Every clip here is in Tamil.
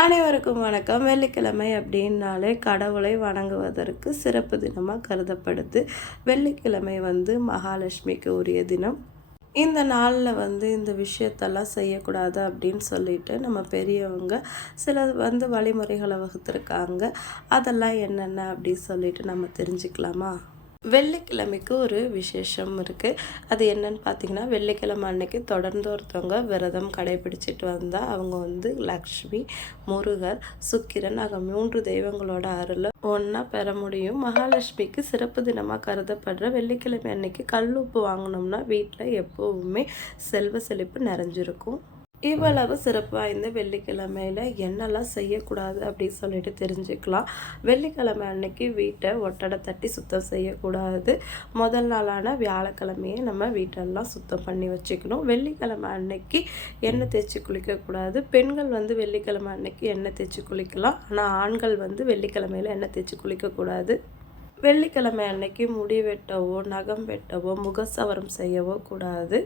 அனைவருக்கும் வணக்கம். வெள்ளிக்கிழமை அப்படின்னாலே கடவுளை வணங்குவதற்கு சிறப்பு தினமாக கருதப்படுது. வெள்ளிக்கிழமை மகாலட்சுமிக்கு உரிய தினம். இந்த நாளில் இந்த விஷயத்தெல்லாம் செய்யக்கூடாது அப்படின்னு சொல்லிட்டு நம்ம பெரியவங்க சில வழிமுறைகளை வகுத்துருக்காங்க. அதெல்லாம் என்னென்ன அப்படின்னு சொல்லிட்டு நம்ம தெரிஞ்சுக்கலாமா? வெள்ளிக்கிழமைக்கு ஒரு விசேஷம் இருக்குது. அது என்னன்னு பார்த்தீங்கன்னா, வெள்ளிக்கிழமை அன்னைக்கு தொடர்ந்து ஒருத்தவங்க விரதம் கடைபிடிச்சிட்டு வந்தால் அவங்க லக்ஷ்மி, முருகர், சுக்கிரன் ஆக 3 தெய்வங்களோட அருளை ஒன்றா பெற முடியும். மகாலட்சுமிக்கு சிறப்பு தினமாக கருதப்படுற வெள்ளிக்கிழமை அன்னைக்கு கல் உப்பு வாங்கினோம்னா வீட்டில் எப்போவுமே செல்வ செழிப்பு நிறைஞ்சிருக்கும். இவ்வளவு சிறப்பு வாய்ந்த வெள்ளிக்கிழமையில் என்னெல்லாம் செய்யக்கூடாது அப்படின்னு சொல்லிட்டு தெரிஞ்சுக்கலாம். வெள்ளிக்கிழமை அன்னைக்கு வீட்டை ஒட்டடை தட்டி சுத்தம் செய்யக்கூடாது. முதல் நாளான வியாழக்கிழமையே நம்ம வீட்டெல்லாம் சுத்தம் பண்ணி வச்சுக்கணும். வெள்ளிக்கிழமை அன்னைக்கு எண்ணெய் தேய்ச்சி குளிக்கக்கூடாது. பெண்கள் வெள்ளிக்கிழமை அன்னைக்கு எண்ணெய் தேய்ச்சி குளிக்கலாம். ஆனால் ஆண்கள் வெள்ளிக்கிழமையில் எண்ணெய் தேய்ச்சி குளிக்கக்கூடாது. வெள்ளிக்கிழமை அன்னைக்கு முடி வெட்டவோ, நகம் வெட்டவோ, முகசவரம் செய்யவோ கூடாது.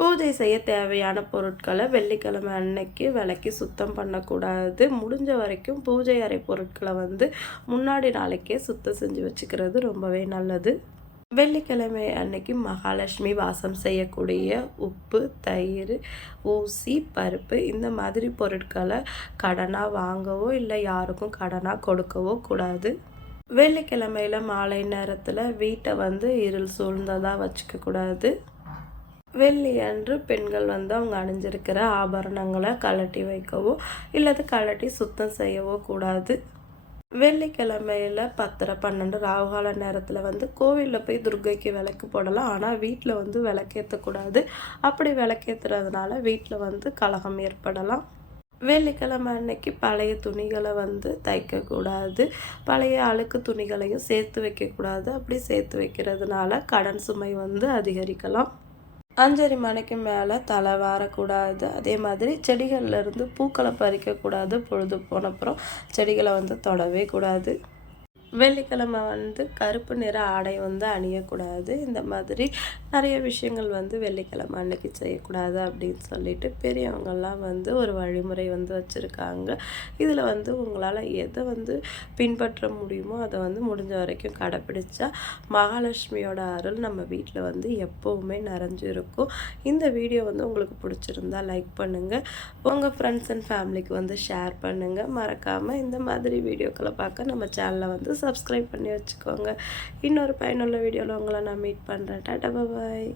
பூஜை செய்ய தேவையான பொருட்களை வெள்ளிக்கிழமை அன்னைக்கு விளக்கி சுத்தம் பண்ணக்கூடாது. முடிஞ்ச வரைக்கும் பூஜை அறை பொருட்களை முன்னாடி நாளைக்கே சுத்தம் செஞ்சு வச்சுக்கிறது ரொம்பவே நல்லது. வெள்ளிக்கிழமை அன்னைக்கு மகாலட்சுமி வாசம் செய்யக்கூடிய உப்பு, தயிர், ஊசி, பருப்பு இந்த மாதிரி பொருட்களை கடனாக வாங்கவோ இல்லை யாருக்கும் கடனாக கொடுக்கவோ கூடாது. வெள்ளிக்கிழமையில் மாலை நேரத்தில் வீட்டை இருள் சூழ்ந்ததாக வச்சுக்கக்கூடாது. வெள்ளி அன்று பெண்கள் அவங்க அணிஞ்சிருக்கிற ஆபரணங்களை கழட்டி வைக்கவோ இல்லது கழட்டி சுத்தம் செய்யவோ கூடாது. வெள்ளிக்கிழமையில் 10:12 ராகுகால நேரத்தில் கோவிலில் போய் துர்க்கைக்கு விளக்கு போடலாம். ஆனால் வீட்டில் விளக்கேற்றக்கூடாது. அப்படி விளக்கேற்றுறதுனால வீட்டில் கலகம் ஏற்படலாம். வெள்ளிக்கிழமை அன்னைக்கு பழைய துணிகளை தைக்கக்கூடாது. பழைய அழுக்கு துணிகளையும் சேர்த்து வைக்கக்கூடாது. அப்படி சேர்த்து வைக்கிறதுனால கடன் சுமை அதிகரிக்கலாம். 5:30 மணிக்கு மேலே தலை வாரக்கூடாது. அதே மாதிரி செடிகள்லேருந்து பூக்களை பறிக்கக்கூடாது. பொழுது போனப்புறம் செடிகளை தொடவே கூடாது. வெள்ளிக்கிழமை கருப்பு நிற ஆடை அணியக்கூடாது. இந்த மாதிரி நிறைய விஷயங்கள் வெள்ளிக்கிழமை அன்னைக்கு செய்யக்கூடாது அப்படின்னு சொல்லிட்டு பெரியவங்கள்லாம் ஒரு வழிமுறை வச்சுருக்காங்க. இதில் உங்களால் எதை பின்பற்ற முடியுமோ அதை முடிஞ்ச வரைக்கும் கடைப்பிடிச்சா மகாலட்சுமியோட அருள் நம்ம வீட்டில் எப்போவுமே நிறைஞ்சிருக்கும். இந்த வீடியோ உங்களுக்கு பிடிச்சிருந்தா லைக் பண்ணுங்கள். உங்கள் ஃப்ரெண்ட்ஸ் அண்ட் ஃபேமிலிக்கு ஷேர் பண்ணுங்கள். மறக்காமல் இந்த மாதிரி வீடியோக்களை பார்க்க நம்ம சேனலை சப்ஸ்கிரைப் பண்ணி வச்சுக்கோங்க. இன்னொரு பயனுள்ள வீடியோவில் உங்களை நான் மீட் பண்ணுறேன். டாடா பாய்.